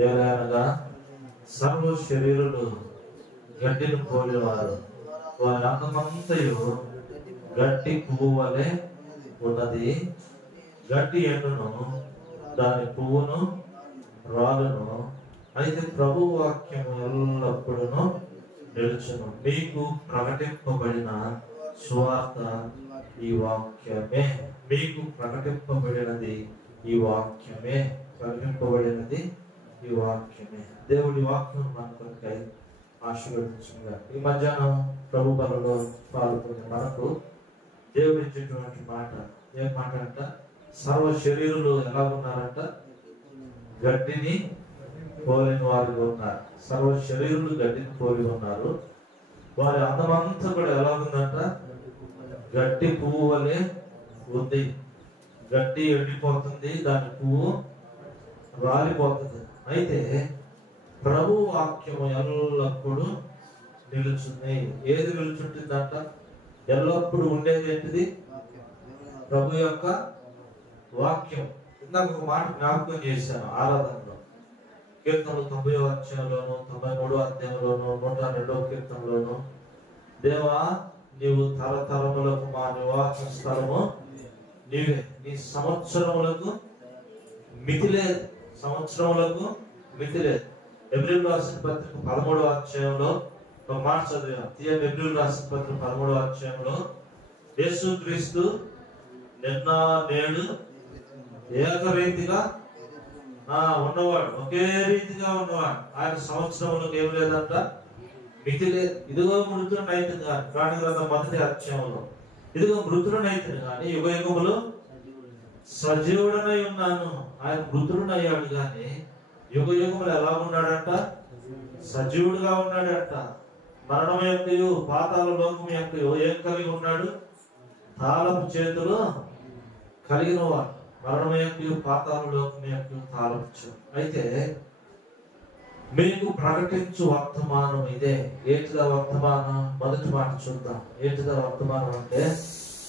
ఏలయనగా సర్వ శరీరులు గడ్డిని పోలినవారు, వారి అంగమంతయు గడ్డి పువ్వు వలె ఉన్నది. గడ్డి ఎండును, దాని పువ్వును రాలును, అయితే ప్రభు వాక్యము ఎల్లప్పుడూ నిలుచును. మీకు ప్రకటింపబడిన సువార్త ఈ వాక్యమే. మీకు ప్రకటింపబడినది ఈ వాక్యమే. ప్రకటింపబడినది ఈ వాక్యమే. దేవుడి వాక్యం మన కొరకై ఆశీర్వదించుగా. ఈ మధ్యాహ్నం ప్రభు బలలో పాల్గొనే మనకు దేవుడు ఇచ్చేటువంటి మాట ఏం మాట అంట? సర్వ శరీరులు ఎలా ఉన్నారంట? గడ్డిని పోలిన వారిగా ఉన్నారు. సర్వ శరీరులు గడ్డిని పోలి ఉన్నారు. వారి అందమంతా కూడా ఎలా ఉందంట? గడ్డి పువ్వు వలె ఉంది. గడ్డి ఎండిపోతుంది, దాని పువ్వు రాలిపోతుంది. అయితే ప్రభు వాక్యము ఎల్లప్పుడూ నిలుచుంది. ఏది నిలుచుంటుందంట? ఎల్లప్పుడూ ఉండేది ఏంటిది? ప్రభు యొక్క వాక్యం. ఇందాక ఒక మాట జ్ఞాపకం చేశాను ఆరాధనలో. కీర్తనలు 90వ అధ్యాయంలోను 93వ అధ్యాయంలోను 102వ కీర్తనలోను, దేవా నీవు తరతరములకు మా నివాస స్థలము నీవే, నీ సంవత్సరములకు మితి లేదు. సంవత్సరములకు మితి లేదు. ఎబ్రిల్ రాసిన పత్రిక 13వ అధ్యాయంలో ఒక మాట చదివాం. ఎబ్రిల్ రాసిన పత్రిక 13వ అధ్యాయంలో యేసుక్రీస్తు నిన్న నేడు ఏకరీతిగా ఉన్నవాడు, ఒకే రీతిగా ఉన్నవాడు. ఆయన సంవత్సరములకు ఏం లేదంట, మితి లేదు. ఇదిగో మృతుడనైతే కానీ, ప్రాణి గ్రంథం 1వ అధ్యాయంలో, ఇదిగో మృతుడనైతే కానీ యుగ యుగములు సజీవుడనై ఉన్నాను. ఆయన మృతుడనయ్యాడు కానీ యుగ యుగములు ఎలా ఉన్నాడంట? సజీవుడుగా ఉన్నాడంట. మరణం యొక్కయు పాతాళ లోకం యొక్కయు ఏం కలిగి ఉన్నాడు? తాళపు చేతులు కలిగిన వాడు. మరణం యొక్కయు పాతాళ లోకం యొక్కయు తాళపు చేతులు. అయితే మీకు ప్రకటించు వర్తమానం ఇదే. ఏంటిదా వర్తమానం? మొదటి మాట చూద్దాం. ఏంటిదా వర్తమానం అంటే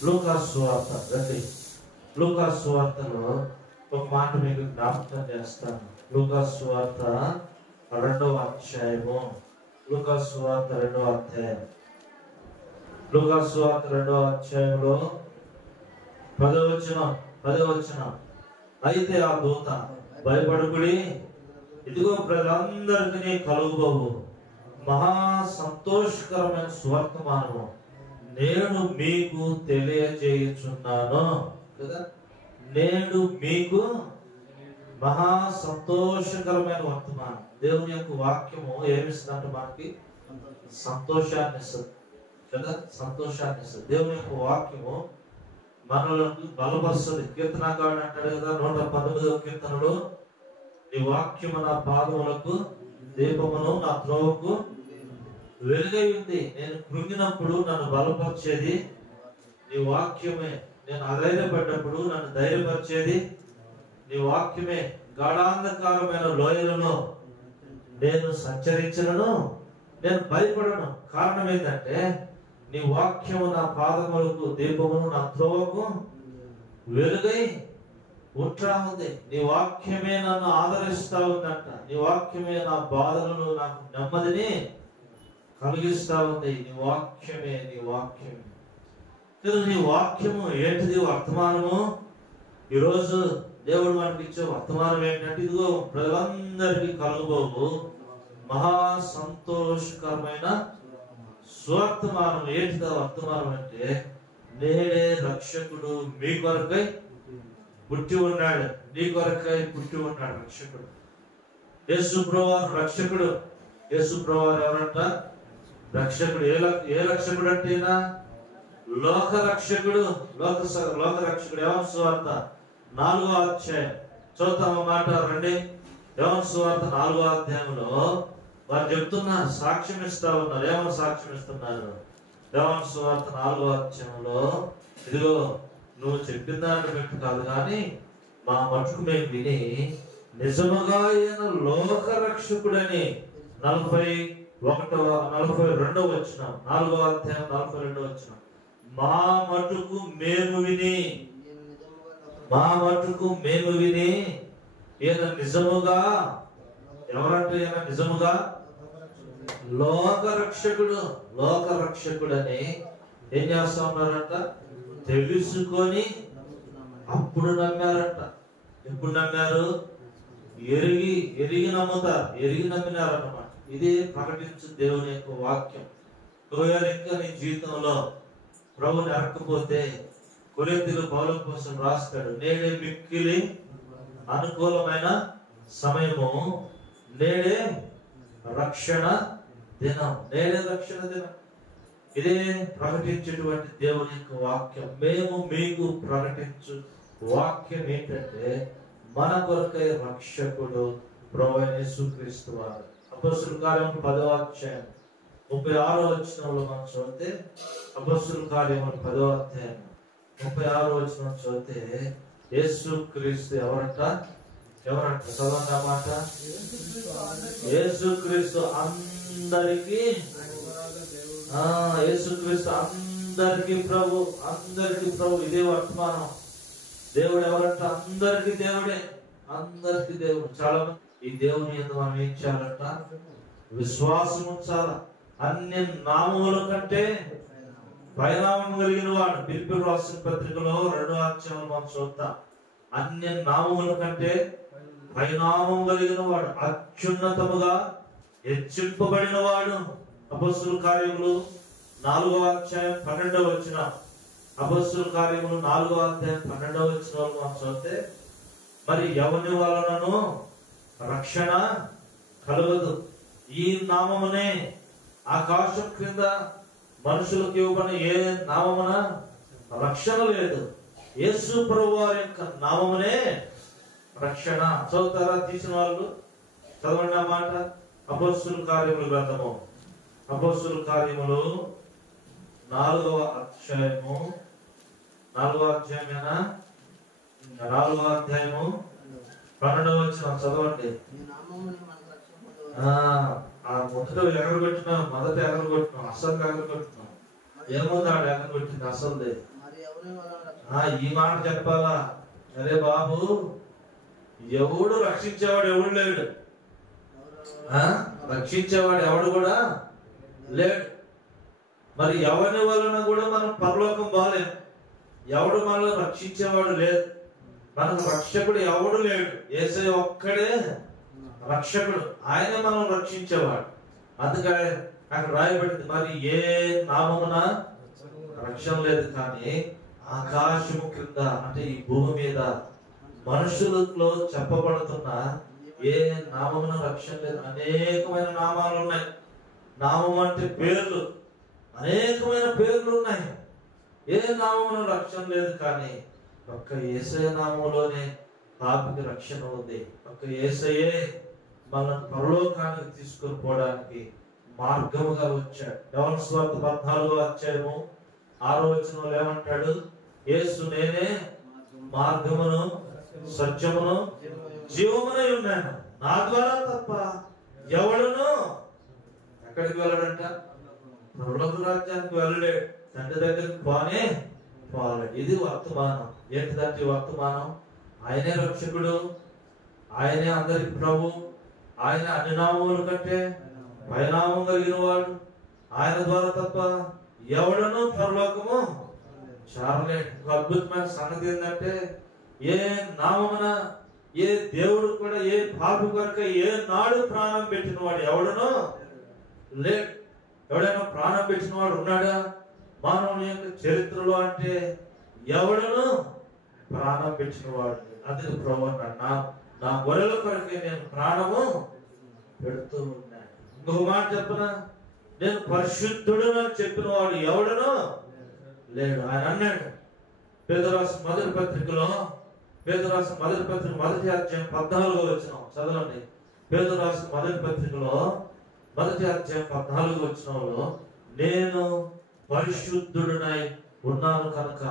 లూకాసు సువార్త. రండి, లూకాసు సువార్తలో ఒక మాట మీకు జ్ఞాపకం చేస్తాను. లూకాసు సువార్త 2వ అధ్యాయము. లూకాసు సువార్త 2వ అధ్యాయం. లూకాసు సువార్త 2వ అధ్యాయంలో 10వ వచనం. అయితే ఆ దూత, భయపడకుడి, ఇదిగో ప్రజలందరికీ కలుగుబోవు మహా సంతోషకరమైన సువర్తమానము నేను మీకు తెలియజేయుచున్నాను కదా. నేడు మీకు మహా సంతోషకరమైన వర్తమానం. దేవుని యొక్క వాక్యము ఏమిస్తుందంటే మనకి సంతోషాన్ని ఇస్తుంది కదా. సంతోషాన్ని ఇస్తుంది. దేవుని యొక్క వాక్యము మనల్ని బలపరుస్తుంది. కీర్తనకారుడు అంటాడు కదా 119వ కీర్తనలో, నీ వాక్యము నా పాదములకు దీపమును నా త్రోవకు వెలుగై ఉంది. నేను కృంగినప్పుడు నన్ను బలపరిచేది నీ వాక్యమే. నేను అధైర్యపడ్డప్పుడు నన్ను ధైర్యపరిచేది నీ వాక్యమే. గాఢాంధకారమైన లోయలలో నేను సంచరించను, నేను భయపడను. కారణం ఏంటంటే నీ వాక్యము నా పాదములకు దీపమును నా త్రోవకు వెలుగై ఉంటా ఉంది. నీ వాక్యమే నన్ను ఆదరిస్తా ఉందంట. నీ వాక్యమే నా బాధలను నాకు నెమ్మదిని కలిగిస్తా ఉంది. నీ వాక్యమే, నీ వాక్యమే. నీ వాక్యము ఏంటిది? వర్తమానము. ఈరోజు దేవుడు మనకి ఇచ్చే వర్తమానం ఏంటంటే, ఇదిగో ప్రజలందరికీ కలుగుబోవు మహా సంతోషకరమైన స్వర్తమానం. ఏంటిదా వర్తమానం అంటే, నేనే రక్షకుడు మీ కొరకై పుట్టి ఉన్నాడు, నీ కొరకై పుట్టి ఉన్నాడు రక్షకుడు. యేసు ప్రభువారు రక్షకుడు. యేసు ప్రభువారు ఎవరంట? రక్షకుడు. ఏ రక్షకుడు అంటే లోక రక్షకుడు. లోక రక్షకుడు. యోహాను సువార్త 4వ అధ్యాయం చూద్దాం మాట రండి. యోహాను సువార్త 4వ అధ్యాయంలో వారు చెప్తున్నారు, సాక్ష్యం ఇస్తా ఉన్నారు. ఏమన్నా సాక్ష్యం ఇస్తున్నారు? యోహాను సువార్త 4వ అధ్యాయంలో, ఇదిగో నువ్వు చెప్పిన దాన్ని బట్టి కాదు కానీ మా మటుకు మేము విని నిజముగా ఆయన లోక రక్షకుడని 42వ వచనం, 4వ అధ్యాయం 42వ వచనం, మా మటుకు మేము విని ఈయన నిజముగా ఎవరంటే ఈయన నిజముగా లోకరక్షకుడు అని ఏం చేస్తా ఉన్నారంట? తెలుసుకొని అప్పుడు నమ్మారంట. ఎప్పుడు నమ్మారు? ఎరిగి నమ్ముతారు, ఎరిగి నమ్మినారన్నమాట. ఇది ప్రకటించు దేవుని యొక్క వాక్యం. ఒకవేళ ఇంకా నీ జీవితంలో ప్రభుని అరక్కపోతే కొరింథీయుల పౌలు కోసం రాస్తాడు, నేడే మిక్కిలి అనుకూలమైన సమయము, నేడే రక్షణ దినం. ఇదే ప్రకటించేటువంటి దేవుని యొక్క వాక్యం. మేము మీకు ప్రకటించు వాక్యం ఏంటంటే, మన కొరకై రక్షకుడు ప్రభువైన యేసుక్రీస్తు వారు. అపొస్తలుల కార్యములు 10వ అధ్యాయం 36వ వచనంలో మనం చదివితే, అపొస్తలుల కార్యములు 10వ అధ్యాయం 36వ వచనం చదివితే, యేసుక్రీస్తు ఎవరంట? చదవండి ఆ మాట. యేసుక్రీస్తు అందరికీ ప్రభు. ఇదే వర్తమానం. దేవుడు ఎవరంట? అందరికి దేవుడే, అందరికి దేవుడు. చాలా మంది ఈ దేవుని యందు మనం ఏం చేయాలంట? విశ్వాసం ఉంచాలా. అన్ని నామముల కంటే పరిణామం కలిగిన వాడు. ఫిలిప్పీయులకు రాసిన పత్రికలో 2వ అధ్యాయం మనం చూద్దాం. అన్ని నామముల కంటే పరిణామం కలిగిన వాడు, అత్యున్నతముగా హెచ్చింపబడిన వాడు. అపొస్తలుల కార్యములు 4వ అధ్యాయం 12వ వచనం. అపొస్తలుల కార్యములు 4వ అధ్యాయం 12వ వచనంలో మనం చూస్తే, మరి ఎవని వలనను రక్షణ కలుగదు, ఈ నామమునే ఆకాశం క్రింద మనుషులకు ఇవ్వబడిన ఏ నామమున రక్షణ లేదు, యేసు ప్రభువారి యొక్క నామమునే రక్షణ. చదువుతారా తీసిన వాళ్ళు? చదవండి ఆ మాట. అపొస్తలుల కార్యములు గ్రంథము, అపొస్తలుల కార్యములు 4వ అధ్యాయము 4వ అధ్యాయమేనా? 4వ అధ్యాయము 12వ వచనం చదవండి. మొదట ఎగరగొట్టినాం, అసలు ఎగరగొట్టినాం. ఏముందాడు ఎగరగొట్టింది? అసలు ఈ మాట చెప్పాలా? అరే బాబు, ఎవడు రక్షించేవాడు ఎవడు లేడు. రక్షించేవాడు ఎవడు కూడా లేడు. మరి ఎవరి వలన కూడా మనం పరలోకం బాలేం. ఎవడు మనల్ని రక్షించేవాడు లేదు. మనకు రక్షకుడు ఎవడు లేడు. యేసయ్య ఒక్కడే రక్షకుడు, ఆయన మనం రక్షించేవాడు. అందుకని అక్కడ రాయబడింది, మరి ఏ నామమున రక్షణ లేదు, కానీ ఆకాశము క్రింద అంటే ఈ భూమి మీద మనుషులలో చెప్పబడుతున్న ఏ నామమున రక్షణ లేదు. అనేకమైన నామాలు ఉన్నాయి. నామం అంటే పేర్లు, అనేకమైన పేర్లు ఉన్నాయి. ఏ నామమున రక్షణ లేదు, కానీ ఒక్క యేసయ్య నామములోనే పాపికి రక్షణ ఉంది. ఒక్క యేసయ్యే మనల్ని పరలోకానికి తీసుకొని పోవడానికి మార్గముగా వచ్చాడు. యోహాను సువార్త 14వ అధ్యాయము 6వ వచనంలో ఏమంటాడు? యేసు నేనే మార్గమును సత్యమును జీవమునై ఉన్నాను, నా ద్వారా తప్ప ఎవడును ఎక్కడికి వెళ్ళడంట? పరలోక రాజ్యానికి వెళ్ళలేడు, తండ్రి దగ్గరికి పోలేడు. ఇది వర్తమానం. ఏంటిదంటే వర్తమానం? ఆయనే రక్షకుడు, ఆయనే అందరికి ప్రభు, ఆయన అన్ని నామముల కంటే పరిణామం కలిగిన వాడు. ఆయన ద్వారా తప్ప ఎవడను పరలోకము చేరలేడు. ఒక అద్భుతమైన సంగతి ఏంటంటే, ఏ నామమున ఏ దేవుడు కూడా ఏ పాపి కొరక ఏ నాడు ప్రాణం పెట్టిన వాడు ఎవడనో లేడు. ఎవడైనా ప్రాణం పెట్టిన వాడు ఉన్నాడా మానవుని యొక్క చరిత్రలో అంటే? ఎవడను ప్రాణం పెట్టిన వాడు. అందుకు ప్రభు అన్నాడు, నా గొర్రెల కొరకే నేను ప్రాణము పెడుతూ ఉన్నాను. ఇంకొక మాట చెప్పనా? నేను పరిశుద్ధుడు అని చెప్పిన వాడు ఎవడనో లేడు. ఆయన అన్నాడు పేతురు రాసిన మొదటి పత్రికలో, మొదటి అధ్యాయం 14వ వచనం చదవండి. పేతురు రాసిన మొదటి పత్రికలో మొదటి అధ్యాయం 14వ వచనంలో, నేను పరిశుద్ధుడునై ఉన్నాను కనుక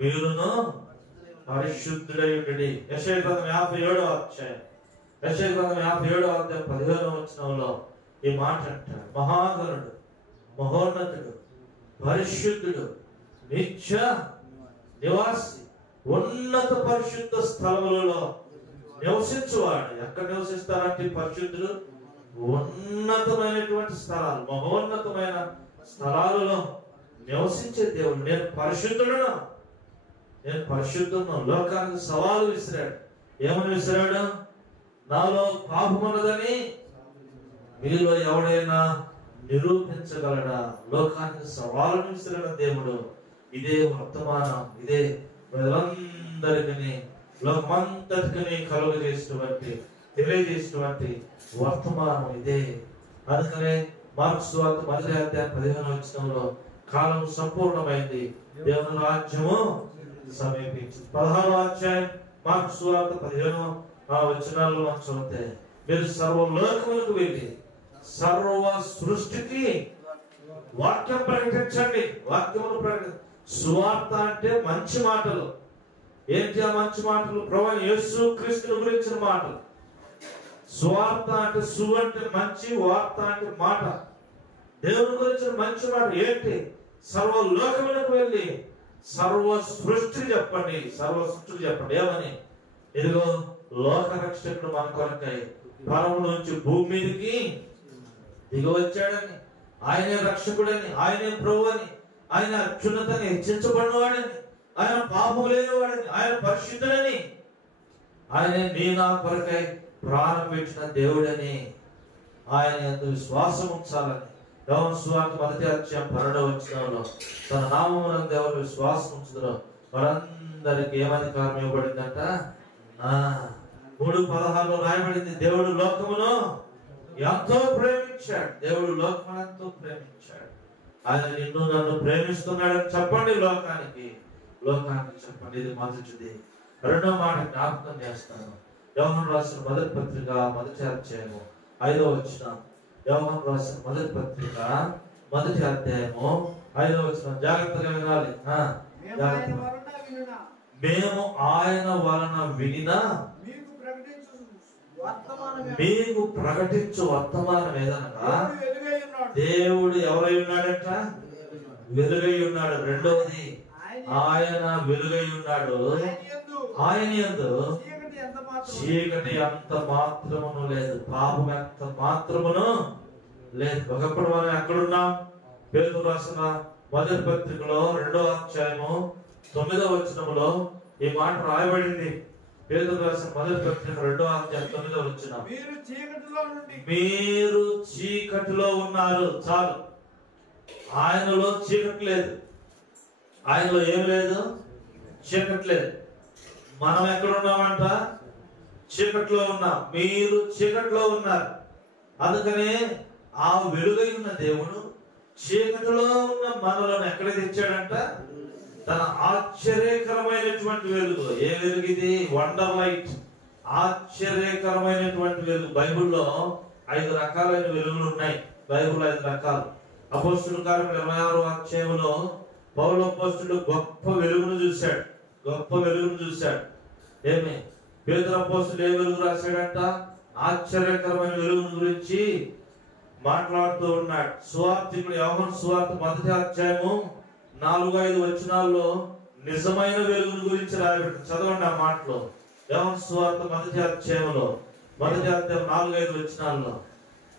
మీరును పరిశుద్ధుడై ఉండండి. యెషయా గ్రంథం 57వ అధ్యాయం 15వ వచనంలో ఈ మాట అంటాడు, మహాగణుడు, మహోన్నతుడు, పరిశుద్ధుడు, నిత్య నివాసి, ఉన్నత పరిశుద్ధ స్థలములలో నివసించువాడు. ఎక్కడ నివసిస్తారంటే పరిశుద్ధులు ఉన్నతమైనటువంటి స్థలాలు, మహోన్నతమైన స్థలాలలో నివసించే దేవుడు. నేను పరిశుద్ధుడును, నేను పరిశుద్ధును. లోకానికి సవాలు విసిరాడు. ఏమని విసిరాడు? నాలో పాపం ఉన్నదని మీలో ఎవడైనా నిరూపించగలడా? లోకానికి సవాలును విసిరాడు దేవుడు. ఇదే వర్తమానం, ఇదే ప్రజలందరికీ, లోకమంతటికి కలుగజేసినటువంటి, తెలియజేసినటువంటి వర్తమానం ఇదే. అందుకనే మార్క్స్ సువార్త 1:15 కాలం సంపూర్ణమైంది, దేవుని రాజ్యము సమీపించింది. 16 మార్క్స్ సువార్త 15 మనం చదివితే, మీరు సర్వలోకములకు వెళ్ళి సర్వ సృష్టికి వాక్యం ప్రకటించండి. వాక్యమును ప్రకటించండి. సువార్త అంటే మంచి మాటలు. ఏంటి ఆ మంచి మాటలు? ప్రభువైన యేసు క్రీస్తుని గురించిన మాటలు. సువార్త అంటే సు అంటే మంచి, వార్త అంటే మాట. దేవుని గురించిన మంచి మాట ఏంటి? సర్వలోకములకు వెళ్ళి సర్వ సృష్టికి చెప్పండి. సర్వ సృష్టికి చెప్పండి. ఏమని? ఇదిగో లోక రక్షకుడు మన కొరకై పరము నుంచి భూమి మీదకి దిగి వచ్చాడని, ఆయనే రక్షకుడని, ఆయనే ప్రభు అని, ఆయన అత్యున్నతని హెచ్చించబడినవాడని, ఆయన పాపం లేనివాడని, ఆయన పరిశుద్ధుడని, ఆయనే నీ నా కొరకై ప్రాణం పెట్టిన దేవుడని, ఆయన యందు విశ్వాసం ఉంచాలని. యోహాను సువార్త 1:12 తన నామమునందు ఎవరు విశ్వాసం ఉంచుతారో వారందరికి ఏమధికారం ఇవ్వబడిందంట? 3:16 రాయబడింది, దేవుడు లోకమును ఎంతో ప్రేమించాడు. దేవుడు లోకమును ఎంతో ప్రేమించాడు. ఆయన నిన్ను నన్ను ప్రేమిస్తున్నాడని చెప్పండి లోకానికి. లోకానికి చెప్పండి. ఇది మొదటిది. రెండో మాట జ్ఞాపకం చేస్తాను. యోహాను రాసిన మొదటి పత్రిక 1:5 యోహాను రాసిన మొదటి పత్రిక 1:5 జాగ్రత్తగా వినాలి. మేము ఆయన వలన వినినా మీకు ప్రకటించు వర్తమానం ఏదనగా, దేవుడు ఎవరై ఉన్నాడట? వెలుగై ఉన్నాడు. రెండవది, ఆయన వెలుగై ఉన్నాడు. ఆయన యందు చీకటి ఎంత మాత్రమును లేదు, పాపం ఎంత మాత్రమును లేదు. ఒకప్పుడు మనం ఎక్కడున్నాం? పేతురు రాసిన మొదటి పత్రికలో 2:9 ఈ మాట రాయబడింది. పేతురు రాసిన మొదటి పత్రిక 2:9 మీరు చీకటిలో ఉన్నారు. చాలు. ఆయనలో చీకటి లేదు. ఆయనలో ఏం లేదు? చీకటి లేదు. మనం ఎక్కడున్నామంట? చీకట్లో ఉన్నాం. మీరు చీకట్లో ఉన్నారు. అందుకనే ఆ వెలుగై ఉన్న దేవుడు చీకటిలో ఉన్న మనలను ఎక్కడ తెచ్చాడంట? తన ఆశ్చర్యకరమైనటువంటి వెలుగు. ఏ వెలుగు ఇది? Wonder light. ఆశ్చర్యకరమైనటువంటి వెలుగు. బైబిల్లో 5 రకాలైన వెలుగులు ఉన్నాయి. బైబిల్ 5 రకాలు. అపోస్తలుల కార్యములు 26 పౌలు అపోస్తలుడు గొప్ప వెలుగును చూశాడు. గొప్ప వెలుగును చూశాడు. ఏమి? పేతురు అపోస్తలుడు ఏ వెలుగు రాశాడంట? ఆశ్చర్యకరమైన వెలుగును గురించి మాట్లాడుతూ ఉన్నాడు. సువార్తికుడు యోహాను సువార్త 1:4-5 నిజమైన వెలుగును గురించి రాయబడి చదవండి ఆ మాటలో. యోహాను సువార్త 1:4-5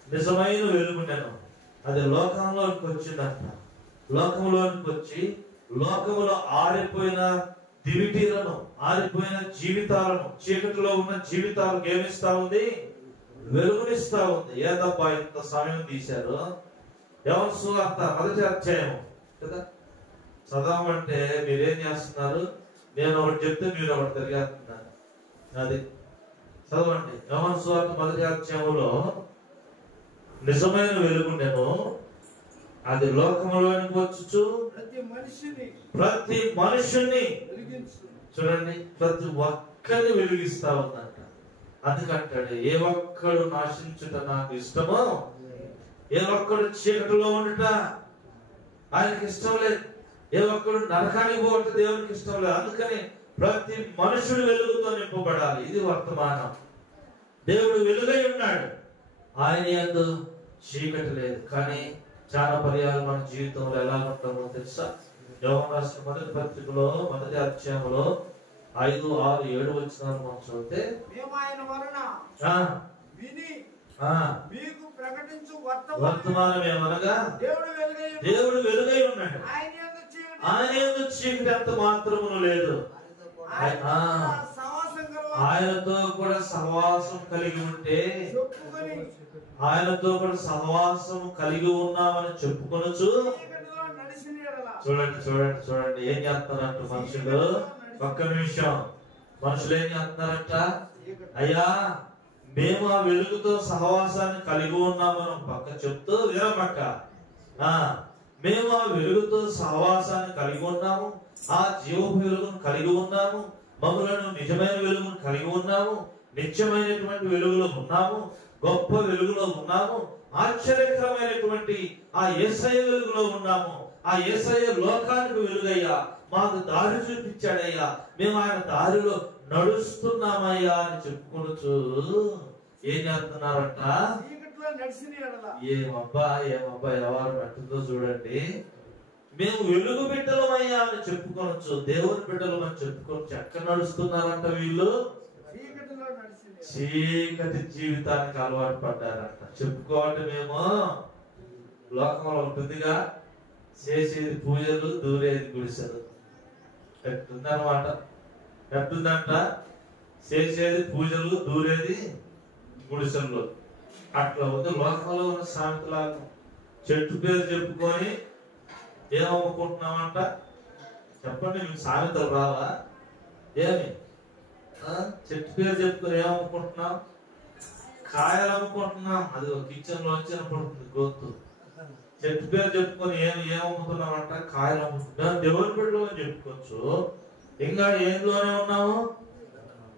నిజమైన వెలుగు నేను అది లోకంలోకి వచ్చిందంట. లోకంలోనికి వచ్చి లోకములో ఆరిపోయిన దివిటీలను, ఆరిపోయిన జీవితాలను, చీకటిలో ఉన్న జీవితాలకు ఏమిస్తా ఉంది? వెలుగునిస్తా ఉంది. ఏదబ్బా ఇంత సమయం తీశారు? యోహాను సువార్త 1 కదా చదవమంటే మీరేం చేస్తున్నారు? నేను ఒకటి చెప్తే మీరు ఒకటి తిరిగేస్తున్నారు. అది చదవండి. యోహాను సువార్త 1 నిజమైన వెలుగు నేను అది లోకంలోనికి వచ్చుచు ప్రతి మనుషుని చూడండి, ప్రతి ఒక్కరిని వెలిగిస్తా ఉందంట. అందుకంటాడు, ఏ ఒక్కడు నాశించుట నాకు ఇష్టమో, ఏ ఒక్కడు చీకటిలో ఉండుట ఆయనకి ఇష్టం లేదు, ఏ ఒక్కడు నరకానికి పోవట దేవునికి ఇష్టం లేదు. అందుకని ప్రతి మనుషుడు వెలుగుతో నింపబడాలి. ఇది వర్తమానం. దేవుడు వెలుగై ఉన్నాడు. ఆయన యందు చీకటి లేదు. కానీ చాలా పర్యాలు మన జీవితంలో ఎలా ఉంటామో తెలుసా? యోహాను రాసిన మొదటి పత్రికలో 1 అధ్యాయంలో 5, 6, 7 వచనాలు మనం చదివితే, మేము ఆయన వలన విని మీకు ప్రకటించు వర్తమానం ఏమనగా దేవుడు వెలుగై ఉన్నాడు, ఆయన యందు చీకటి ఎంత మాత్రమును లేదు, ఆయనతో కూడా సహవాసం కలిగి ఉంటే, ఆయనతో కూడా సహవాసం కలిగి ఉన్నామని చెప్పుకొనొచ్చు. చూడండి చూడండి చూడండి ఏం చేస్తున్నారంట మనుషులు. ఒక్క నిమిషం, మనుషులు ఏం చేస్తున్నారంట? అయ్యా మేము ఆ వెలుగుతో సహవాసాన్ని కలిగి ఉన్నామని పక్క చెప్తూ, వీరపక్క మేము ఆ వెలుగుతో సహవాసాన్ని కలిగి ఉన్నాము, ఆ జీవపు వెలుగును కలిగి ఉన్నాము, మమ్మలను నిజమైన వెలుగును కలిగి ఉన్నాము, నిత్యమైనటువంటి వెలుగులో ఉన్నాము, గొప్ప వెలుగులో ఉన్నాము, ఆశ్చర్యకరమైనటువంటి ఆ యేసయ్య వెలుగులో ఉన్నాము, ఆ యేసయ్య లోకానికి వెలుగయ్యా, మాకు దారి చూపించాడయ్యా, మేము ఆయన దారిలో నడుస్తున్నామయ్యా అని చెప్పుకోవచ్చు. ఏం చేస్తున్నారంట? ఏమబ్బా ఏమబ్బా ఎవరు నట్టుందో చూడండి. మేము వెలుగు బిడ్డలమయ్యా అని చెప్పుకోవచ్చు, దేవుని బిడ్డలు అని చెప్పుకోవచ్చు. ఎక్కడ నడుస్తున్నారంట వీళ్ళు? చీకటి జీవితానికి అలవాటు పడ్డారంట. చెప్పుకోవటమేమో లోకంలో ఉంటుందిగా, చేసేది పూజలు, దూరేది గుడిసెలు. ఎట్టుందన్నమాట. ఎట్టుందంట? చేసేది పూజలు, దూరేది గుడిసెలు. అట్లా ఉంది లోకంలో ఉన్న సామెతలాగా. చెట్టు పేరు చెప్పుకొని ఏమమ్ముకుంటున్నామంట? చెప్పండి, మీకు సామెతలు రావా? ఏమి చెట్టు పేరు చెప్పుకొని ఏమమ్ముకుంటున్నాం? కాయలు అమ్ముకుంటున్నాం. అది ఒక కిచెన్ లో వచ్చినప్పుడు గొంతు. చెట్టు పేరు చెప్పుకొని ఏమమ్ముతున్నామంట? కాయలు అమ్ముకుంటున్నాం. దేవుని బిడ్డలు అని చెప్పుకోవచ్చు. ఇంకా ఏంలోనే ఉన్నాము?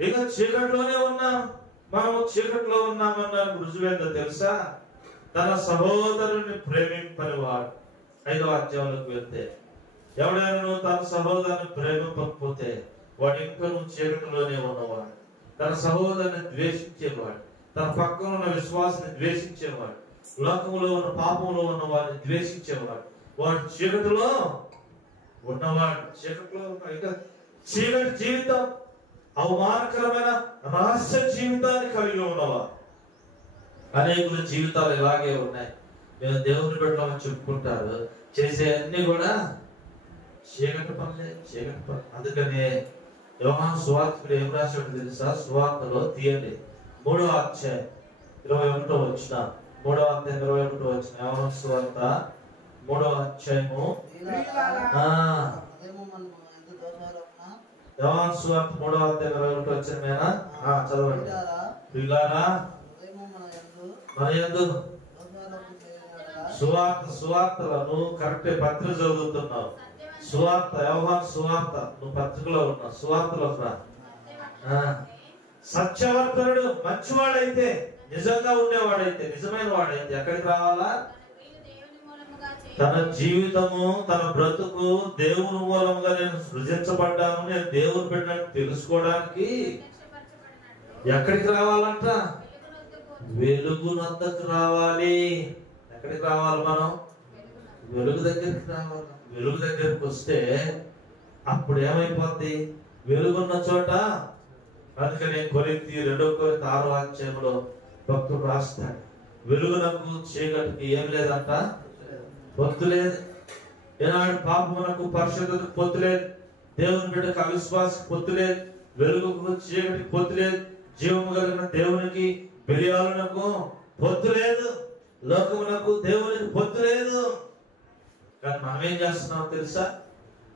ఇంకా చీకటిలోనే ఉన్నాం. మనము చీకటిలో ఉన్నామన్నాను రుజువేందో తెలుసా? తన సహోదరుని ప్రేమింపనివాడు. 5వ అధ్యాయంలోకి వెళ్తే, ఎవడైనా తన సహోదరుని ప్రేమింపకపోతే వాడి ఇంకా చీకటిలోనే ఉన్నవాడు. తన సహోదరుని ద్వేషించేవాడు, తన పక్కన ఉన్న విశ్వాసాన్ని ద్వేషించేవాడు, లోకంలో ఉన్న పాపంలో ఉన్న వాడిని ద్వేషించేవాడు, వాడు చీకటిలో ఉన్నవాడు. చీకటిలో ఇంకా చీకటి జీవితం, అవమానకరమైన రహస్య జీవితాన్ని కలిగి ఉన్నవా? అనేకుల జీవితాలు ఇలాగే ఉన్నాయి. మేము దేవుని బిడ్డలని చెప్పుకుంటారు, చేసే అన్ని కూడా చీకటి పనులే, చీకటి పనులు. అందుకనే యోహాను సువార్తకుడు ఏం రాశాడు తెలుసా? సువార్తలో తీయండి 3వ అధ్యాయం 21వ వచనం. 3వ అధ్యాయం 21వ వచనం. యోహాను సువార్త 3వ అధ్యాయము. యోహాను సువార్త 3వ అధ్యాయం 21వ వచనమేనా? చదవండి. ప్రియులారా, మన యందు సువార్తలో నువ్వు కరెక్ట్ పత్రిక చదువుతున్నావు. సువార్త, యోహాను సువార్త, నువ్వు పత్రికలో ఉన్నావు, సువార్తలో రా. సత్యవర్తనుడు మంచివాడైతే, నిజంగా ఉండేవాడైతే, నిజమైన వాడైతే ఎక్కడికి రావాలా? తన జీవితము, తన బ్రతుకు దేవుని మూలంగా నేను సృజించబడ్డాను, నేను దేవుని బిడ్డను తెలుసుకోవడానికి ఎక్కడికి రావాలంట? వెలుగునొద్దకు రావాలి. ఎక్కడికి రావాలి మనం? వెలుగు దగ్గరికి రావాలి. వెలుగు దగ్గరికి వస్తే అప్పుడు ఏమైపోద్ది? వెలుగున్న చోట. అందుకని కొరింథీ 2వ కొరింథీ 6వ అధ్యాయంలో భక్తుడు రాస్తాడు, వెలుగునకు చీకటికి ఏం లేదంట, పొత్తు లేదు. ఏనాడు పాపమునకు పరిశుద్ధతకు పొత్తు లేదు, దేవుని బిడ్డకు అవిశ్వాసకు పొత్తు లేదు, వెలుగుకు చీకటికి పొత్తు లేదు, జీవము కలిగిన దేవునికి బెలియాలునకు పొత్తు లేదు, లోకమునకు దేవునికి పొత్తు లేదు. కానీ మనం ఏం చేస్తున్నాం తెలుసా?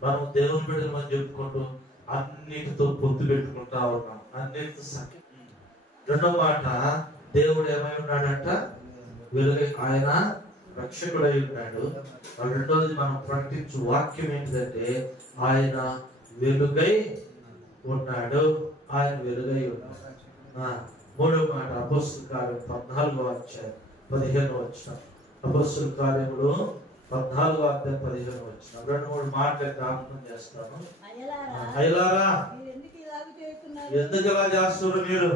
మనం దేవుని బిడ్డలు అని చెప్పుకుంటూ అన్నిటితో పొత్తు పెట్టుకుంటా ఉన్నాం, అన్నిటితో. రెండో మాట, దేవుడు ఏమై ఉన్నాడంట? వెలుగై, ఆయన రక్షకుడై ఉన్నాడు. రెండోది మనం ప్రకటించు వాక్యం ఏంటంటే ఆయన వెలుగై ఉన్నాడు, ఆయన వెలుగై ఉన్నాడు. మూడో మాట, అపోస్తుల కార్యం 14వ అధ్యాయం 15వ వచనం. అపోస్తుల కార్యములు 14వ అధ్యాయం 15వ వచనం. 2-3 మాటలు జ్ఞాపకం చేస్తాను. అయ్యలారా, ఎందుకు ఇలా చేస్తున్నారు మీరు?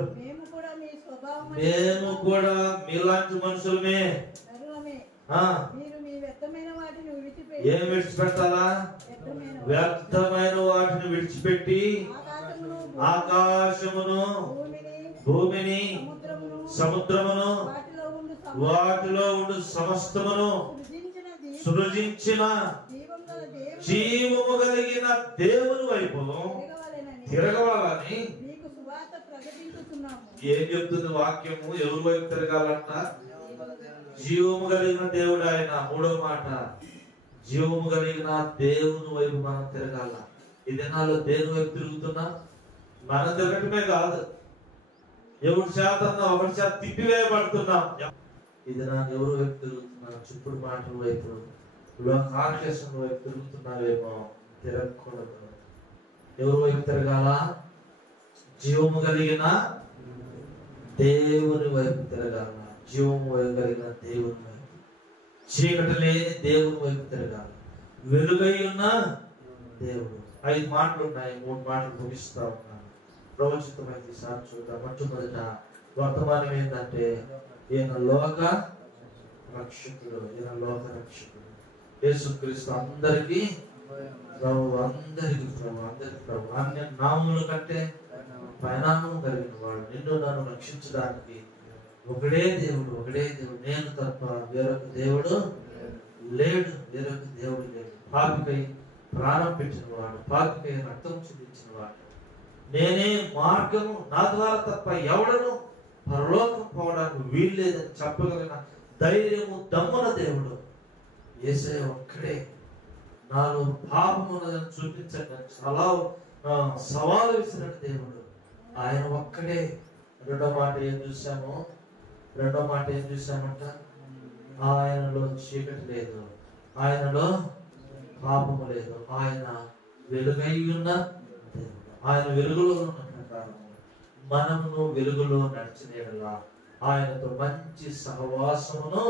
మేము కూడా మీలాంటి మనుషులమే. ఏం విడిచిపెట్టాలా? వ్యర్థమైన వాటిని విడిచిపెట్టి ఆకాశమును భూమిని సముద్రమును వాటిలో ఉండు సమస్తమును సృజించిన జీవము కలిగిన దేవుని వైపు తిరగవాలని ఏం చెప్తుంది వాక్యము? ఎవరి వైపు తిరగాలంట? జీవము కలిగిన దేవుడు ఆయన. మూడవ మాట, జీవము కలిగిన దేవుని వైపు మనం తిరగాల. ఈ దినాల్లో దేని వైపు తిరుగుతున్నా? మనం తిరగటమే కాదు, ఎవరి చేత ఒకరి చేత తిప్పివేయబడుతున్నాం. ఈ దినాన్ని ఎవరి వైపు తిరుగుతున్నా? చుప్పుడు మాటల వైపు, లోకాశం వైపు తిరుగుతున్నావేమో. తిరగకూడదు. ఎవరి వైపు తిరగాల? జీవము కలిగిన దేవుని వైపు తిరగాల. జీవము కలిగిన దేవుని వైపు, చీకటి లేని దేవుని వైపు తిరగాలి. వెలుగై ఉన్న దేవుడు. 5 మాటలు ఉన్నాయి, 3 మాటలు ముగిస్తా ఉన్నాను. ప్రవచితమైంది సార్ చూద్దాం. మొట్టమొదట వర్తమానం ఏంటంటే, ఈయన లోక రక్షకుడు. ఈయన లోక రక్షకుడు యేసుక్రీస్తు. అందరికీ ప్రభు, అందరికి ప్రభు, అందరికి ప్రభు. అన్య నామముల కంటే పరిణామం కలిగిన వాడు. నిన్ను నన్ను రక్షించడానికి ఒకడే దేవుడు, ఒకడే దేవుడు. నేను తప్ప వేరొక దేవుడు లేడు, వేరొక దేవుడు లేడు. పాపికై ప్రాణం పెట్టిన వాడు, పాపికై రక్తం చిందించిన వాడు. నేనే మార్గము, నా ద్వారా తప్ప ఎవడను పరలోకం పోవడానికి వీల్లేదని చెప్పగలిగిన ధైర్యము దమ్మున దేవుడు యేసయ్య ఒక్కడే. నాలో పాపం ఉన్నదని చూపించండి చాలా సవాలు విసిన దేవుడు ఆయన ఒక్కడే. రెండో మాట ఏం చూసామంట? ఆయనలో చీకటి లేదు, ఆయనలో పాపము లేదు. ఆయన వెలుగై ఉన్న దేవుడు. ఆయన వెలుగులో ఉన్న ప్రకారం మనము వెలుగులో నడిచినలా ఆయనతో మంచి సహవాసమును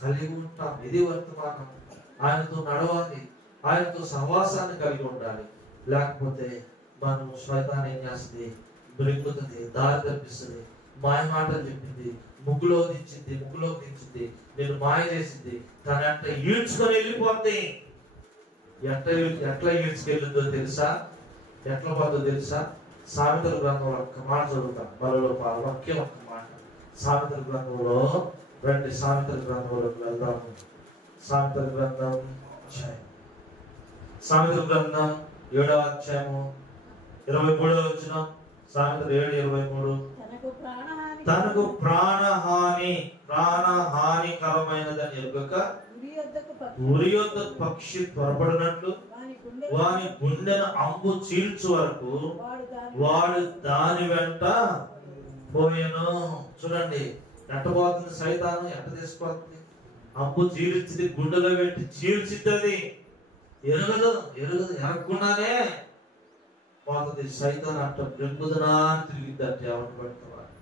కలిగి ఉంటాం. ఇది వర్తమానం. ఆయనతో నడవాలి, ఆయనతో సహవాసాన్ని కలిగి ఉండాలి. లేకపోతే మనం శ్వేతాన్ని ఏం చేస్తుంది? బ్రింగుతుంది, దారి తప్పిస్తుంది, మాయ మాటలు చెప్పింది, ముగ్గులో దించింది, నేను మాయ చేసింది, తన అంట ఈడ్చుకొని వెళ్ళిపోద్ది. ఎట్లా ఈడ్చుకెళ్ళిందో తెలుసా? ఎట్లా పోతుందో తెలుసా? సామెతల గ్రంథంలో ఒక్క మాట చదువుతాం. మరో ఒకే ఒక్క మాట. సామెతల గ్రంథంలో రండి, సామెతల గ్రంథంలోకి వెళ్దాము. సామెతల గ్రంథం 7వ అధ్యాయము 23వ వచనం. సామెతలు 7:23. తనకు ప్రాణహానికరమైనదని ఎరుగక ఉరి యొద్ద పక్షి త్వరపడినట్లు వాని గుండెను అంబు చీల్చు వరకు వాడు దాని వెంట పోయెను. చూడండి, ఎట్టబోతుంది సైతాను, ఎట్ట తీసుకుపోతుంది? అంబు చీల్చింది, గుండెలో పెట్టి చీల్చిద్దది. ఎరగదు, ఎరగకుండానే పోతుంది. సైతాన్ అంట బ్రింగుదనా తిరిగిద్దంటే ఎవరిని పడుతున్నారు.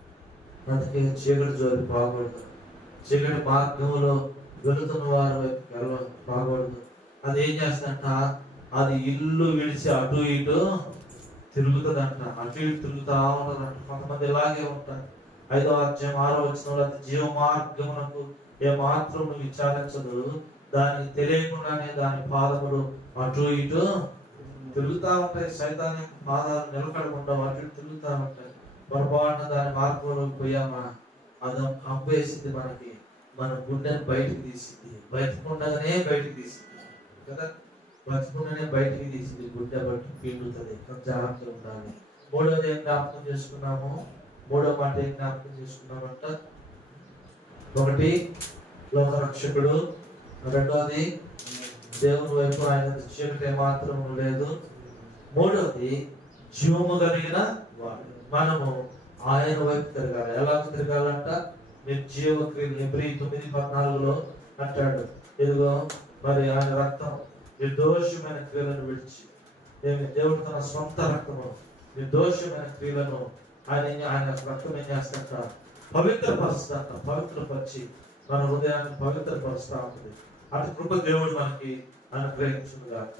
అందుకే చీకటి జోలి బాగూడదు, చీకటి మార్గంలో వెళుతున్న వారి వైపు బాగూడదు. అది ఏం చేస్తుందంట? అది ఇల్లు విడిచి అటు ఇటు తిరుగుతుందంట, అటు ఇటు తిరుగుతా ఉంటదంట. కొంతమంది ఇలాగే ఉంటారు. 5వ అధ్యాయం 6వ వచనంలో, జీవ మార్గమునకు ఏ మాత్రం విచారించదు, దానికి తెలియకుండానే దాని పాదములు అటు ఇటు తిరుగుతా ఉంటాయి. సైతాన్ పాదాలు నిలకడకుండా అటు ఇటు తిరుగుతా ఉంటాయి. పొరపాటున దాని మార్గంలోకి పోయామా, అది అంపేసింది మనకి, మన గుండెని బయటికి తీసింది. బయటకుండగానే బయటికి తీసింది కదా, బతికుండానే బయటికి తీసింది. గుండె బట్టి పీడుతుంది. జాగ్రత్తగా ఉండాలి. 3వది ఏం జ్ఞాపకం చేసుకున్నాము? 3వ మాట ఏం జ్ఞాపకం చేసుకున్నామంట? 1 లోకరక్షకుడు, 2వది దేవుని వైపు ఆయన చీకటి మాత్రం లేదు, 3వది జీవము కలిగిన వాడు. మనము ఆయన వైపు తిరగాలి. ఎలా తిరగాలంట? నిర్జీవ క్రియలు Hebrews 9:14 అంటాడు, ఇదిగో మరి ఆయన రక్తం నిర్దోషమైన క్రియలను విడిచి, దేవుడు తన సొంత రక్తము నిర్దోషమైన క్రియలను ఆయన రక్తం ఏం చేస్తాట? పవిత్రపరుస్తాట. పవిత్రపరిచి మన హృదయాన్ని పవిత్రపరుస్తా ఉంటుంది. అటు కృప దేవుడు మనకి అనుగ్రహించుగాక.